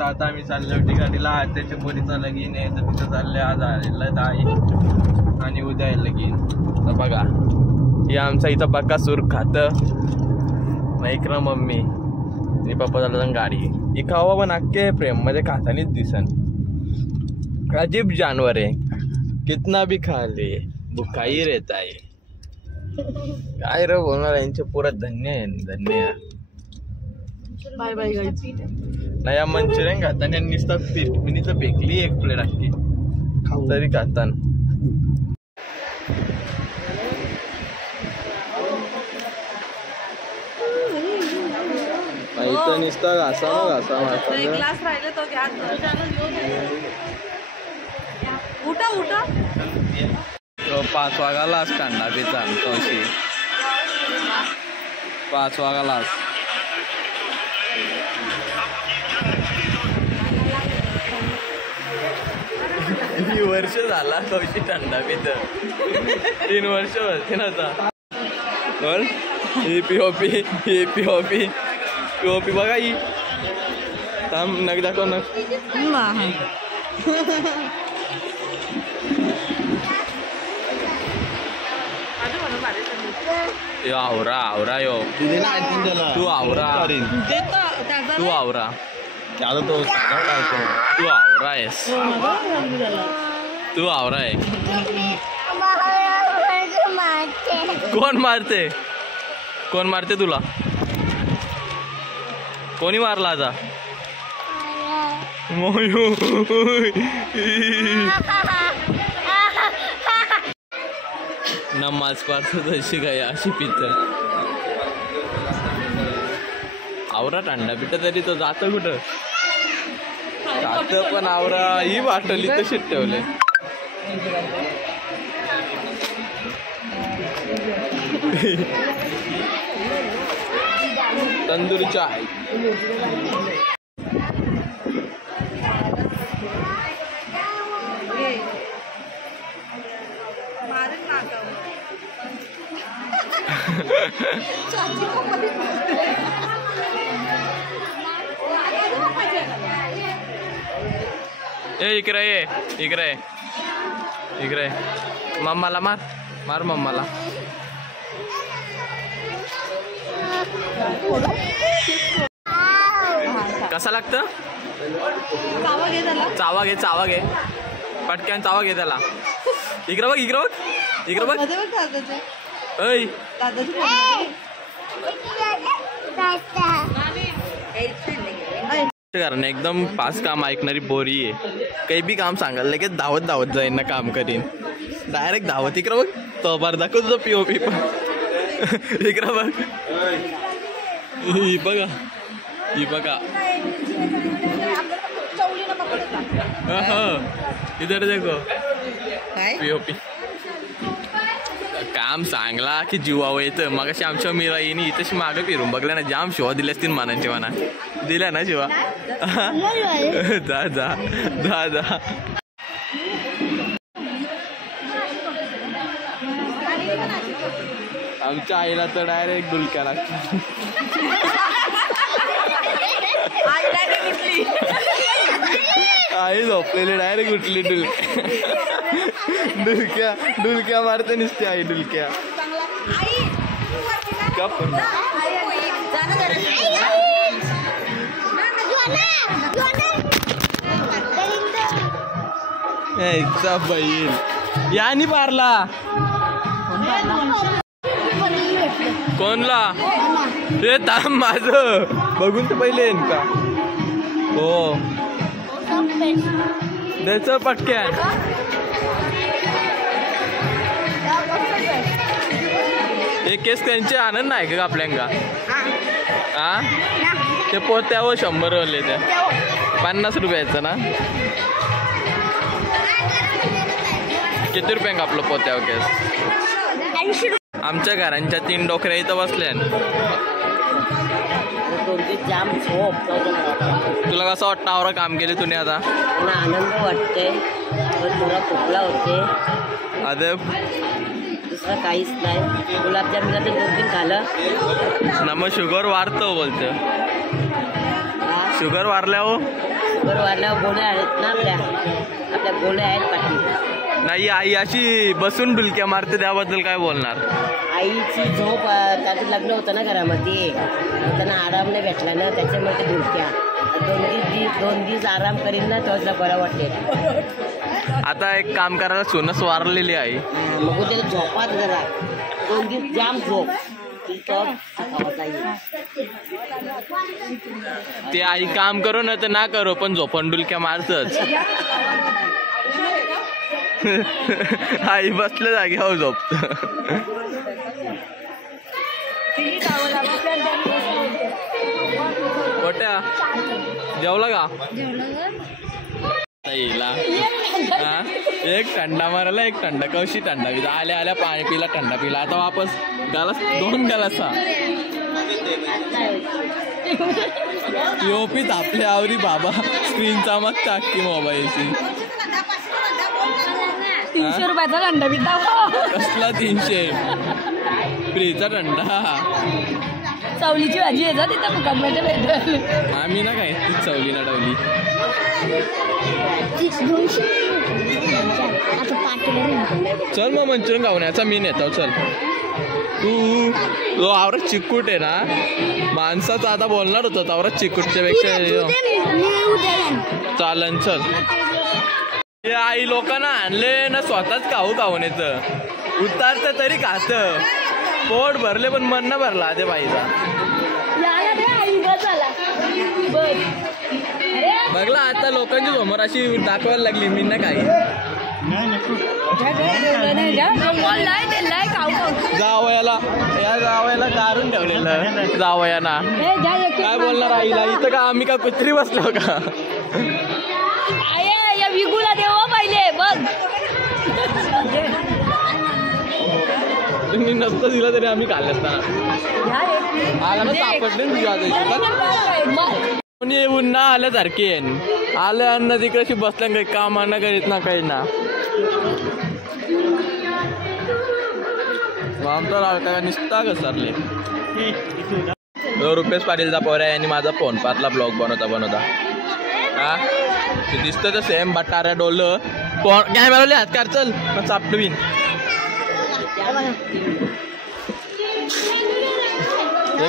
वाजता आता आम्ही चाललो ठिकाणीला. त्याच्या पोरीचा लगीन आहे तर तिथं चालले. आज आलेलं आहे आणि उद्या आहे लगीन. तर बघा हे आमचा इथं बक्का सूर खातं ऐक ना मम्मी आणि पप्पा चाललं गाडी. ही खावा पण अख्खे प्रेम मध्ये खातानीच दिसन. अजीब जानवर है, कितना भी खा ले भुखा ही रहता है. काय रे बोलणार यांचे पुरा धन्य आहे धन्य. बाय बाय नाही या मंचुरियन खाताना नुसता मी तर फेकली एक प्लेट अख्खी तरी खाताना. इथं नुसता घासा ग्लास राहिले तो घ्या. उठा उठा 5 वागालाच कांदा पिता तोशी 5 वागालाच. वर्ष झाला कौशी थंडा पित 3 वर्ष होते ना आता. बोल ही पीओपी बघा ही थांब नग दाखव ना. यो आवरा यो तू आवरा आहेस तू आवरा आहे. कोण मारते तुला? कोणी मारला आता? नमाज पाच तशी काय अशी पित आवरा टांडा पिठ तरी तो जात कुठं जात. पण आवरा ही बाटली तशीच ठेवले. तंदूरी चाय इकडे मम्माला मार मम्माला. कसा लागतं? चावा घे पटक्यान चावा घे त्याला. इकडं बघ ऐ कारण एकदम पास काम ऐकणारी बोरी आहे. काही बी काम सांगाल लगेच धावत जाईन ना काम करीन डायरेक्ट धावत. इकडं बघ तो बार दाखव तुझं पीओपी पण. इकडं बघ ही बघा इधर देखो पीओपी काम सांगला की जीवावं येतं. मग अशी आमच्या मिराईनी तशी मागं फिरून बघल्या ना जाम शिवा दिल्या असतील मानांची म्हणा दिल्या ना शिवा. जा आमच्या आईला तर डायरेक्ट डुलक्या लागतात. आई झोपलेली डायरेक्ट उठली डुलक्या मारते नुसते आई डुलक्या. बैल यानी पारला कोणला हे थांब माझं बघून तर पहिले येईन का. हो त्याच पटक्या हे केस त्यांचे आनंद नाही का आपल्याला? हा ते पोत्यावर 100 वाले त्या 50 रुपयाचं ना. किती रुपयांक आपलं पोत्यावर केस? आमच्या घरांच्या 3 डोकऱ्या इथं बसल्या. तुला कसं वाटतं आवरा काम केले तुम्ही आता? आनंद वाटते थोडा खोकला होते. अरे दुसरं काहीच नाही. गुलाबजामुन ते 2-3 खाल्लं ना मग शुगर वाढतं बोलतं. शुगर वाढल्या हो शुगर वाढल्या गोळ्या आहेत ना आपल्या गोळ्या आहेत पाठी. नाही आई अशी बसून डुलक्या मारते त्याबद्दल काय बोलणार? आईची झोप त्याचं लग्न होतं ना घरामध्ये, त्यांना आराम नाही भेटला ना त्याच्यामुळे ते डुलक्या. 2 दिवस आराम करीन ना तेव्हा बरं वाटेल. आता एक काम करायला सोनस वारलेली आहे. मग उद्या झोपात जरा 2 दिवस जाम झोप ते आई काम करो ना तर ना करो पण झोपण डुलक्या मारतच. आई बसल्या जागेवर झोपत. कोट्या जेवला का? एक थंडा मारायला एक थंडा कशी थंडा पिला आल्या आल्या पाणी पिला थंडा पिला आता वापस गालास 2 गालासा योपी तापले आवरी बाबा स्क्रीनचा मग टाकती मोबाईलची. 300 रुपयाचा थंडा पिता कसला 300 फ्रीचा थंडा. चवलीची भाजी आहे तिथं मुकांमध्ये भेटल. आम्ही ना काय तीच चवली ना टवली. चल मग मंचुरियन खावण्याचा मी नेतो. चल तू आवरत चिकूट आहे ना माणसाचा आता बोलणार होता आवरत चिकूटच्या पेक्षा चालन. चल हे आई लोकांना आणले ना स्वतःच खाऊन येतं उतारतं तरी खात पोट भरले पण मन न भरला ते बाईचा. बघला आता लोकांची समोर अशी दाखवायला लागली मी ना काही जावयाला या जावयाला काढून ठेवलेलं जावयाना काय बोलणार आईला इथं का आम्ही का कुत्री बसलो का? विगुला देव पाहिले बघ तुम्ही नसतं दिलं तरी आम्ही खाल्लं असताना आला सापडले कोणी उन्हा आल्यासारखी आहे आलं अन्न तिकडशी बसल्या काही काम अन्न करीत ना काही ना. आमचा राहता का निसता घसरले. रुपेश पाटीलचा पोऱ्या यांनी माझा फोन पातला ब्लॉग बनवता हा ते दिसतं तर सेम बटाऱ्या डोलं फोन काय मिळवले हात कार चल चापटवीन.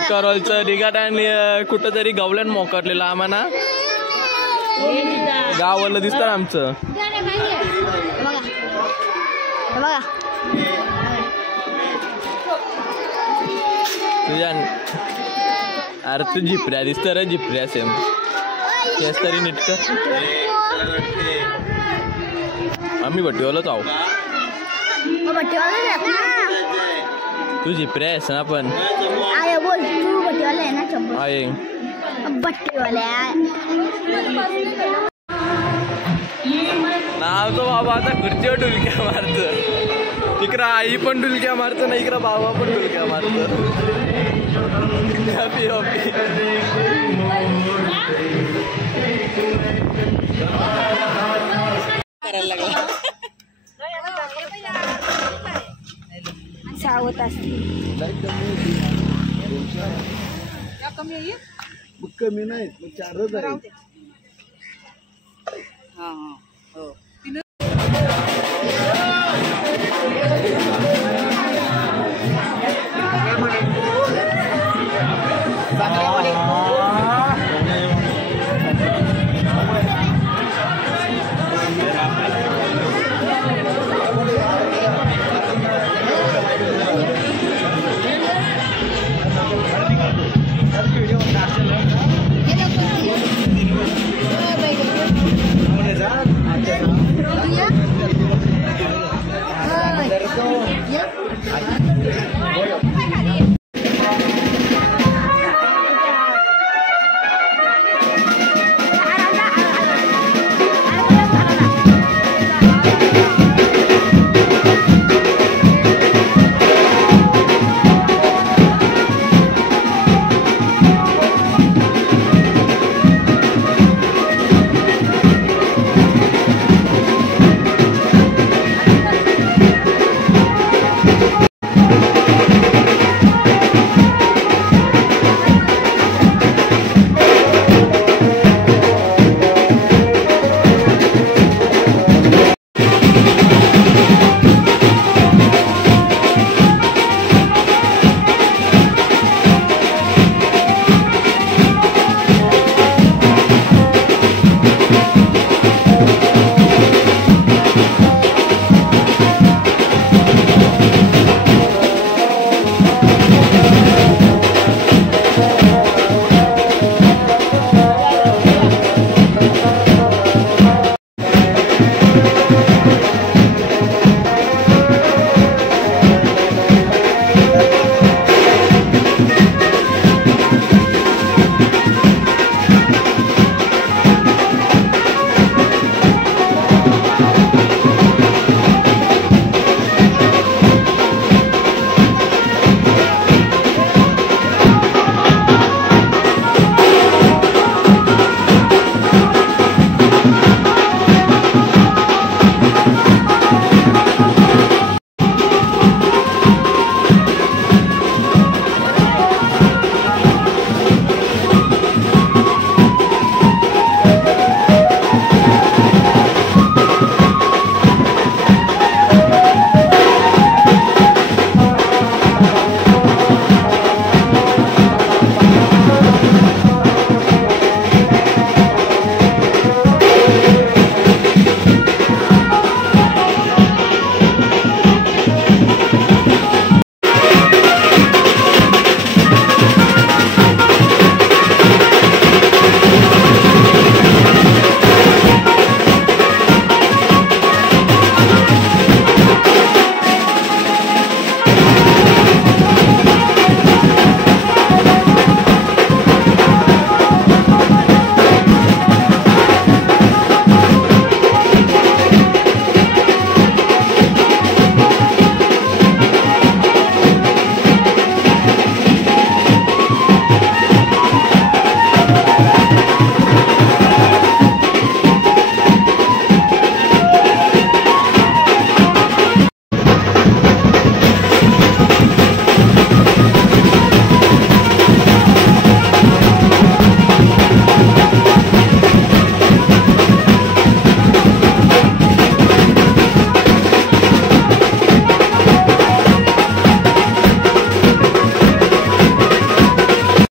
करलचं डिगाट आणि कुठं तरी गवल्यान मोकरलेलं आम्हाला गावाला दिसतं आमचं. तुझ्या अरे तू जिपऱ्या दिसत रे जिपऱ्या सेम केस तरी नीट कर. आम्ही भट्टीवालाच आहो तू जिपऱ्या आहेस ना पण बोल तू बट्टीवाला आहे ना आहे बट्टीवाल्या नाव तो बाबा आता खुर्चीवर डुलक्या मारत इकडं आई पण डुलक्या मारत ना इकडं बाबा पण डुलक्या मारत. हॅपी हॅपी करायला लागला सावत असते कमी नाही 4च आहे. हां हो